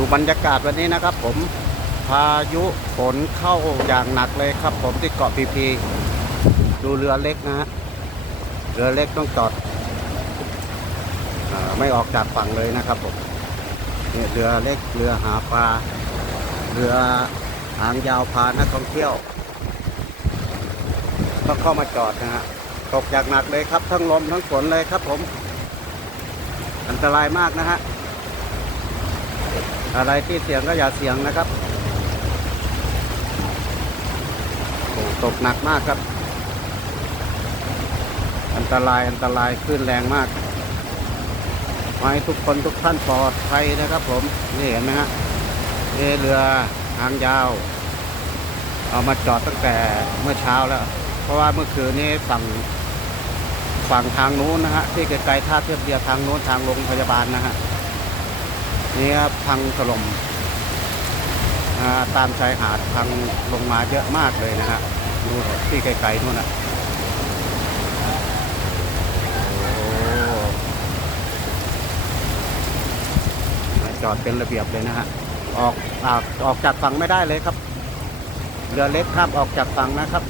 ดูบรรยากาศวันนี้นะครับ ผมพายุฝนเข้าอย่างหนักเลยครับ ผมที่เกาะพีพี ดูเรือเล็กนะฮะเรือเล็กต้องจอดอไม่ออกจากฝั่งเลยนะครับผมเนี่ยเรือเล็กเรือหาปลาเรือหางยาวพานักท่องเที่ยวก็เข้ามาจอดนะฮะตกอย่างหนักเลยครับ ทั้งลมทั้งฝนเลยครับผม อันตรายมากนะฮะ อะไรที่เสียงก็อย่าเสียงนะครับตกหนักมากครับ อันตรายอันตรายคลื่นแรงมากขอให้ทุกคนทุกท่านปลอดภัยนะครับ ผมนี่เห็นไหมฮะเรือหางยาว เอามาจอดตั้งแต่เมื่อเช้าแล้ว เพราะว่าเมื่อคืนนี้ฝั่งฝั่งทางนู้นนะฮะที่ไกลๆท่าเทียบเรือทางนู้นทางโรงพยาบาลนะฮะ นี่ครับพังถล่มตามชายหาดพังลงมาเยอะมากเลยนะฮะนู่นที่ไกลๆนู่นนะจอดเป็นระเบียบเลยนะฮะออกออกออกจากฝั่งไม่ได้เลยครับ เรือเล็กข้ามออกจากฝั่งนะครับ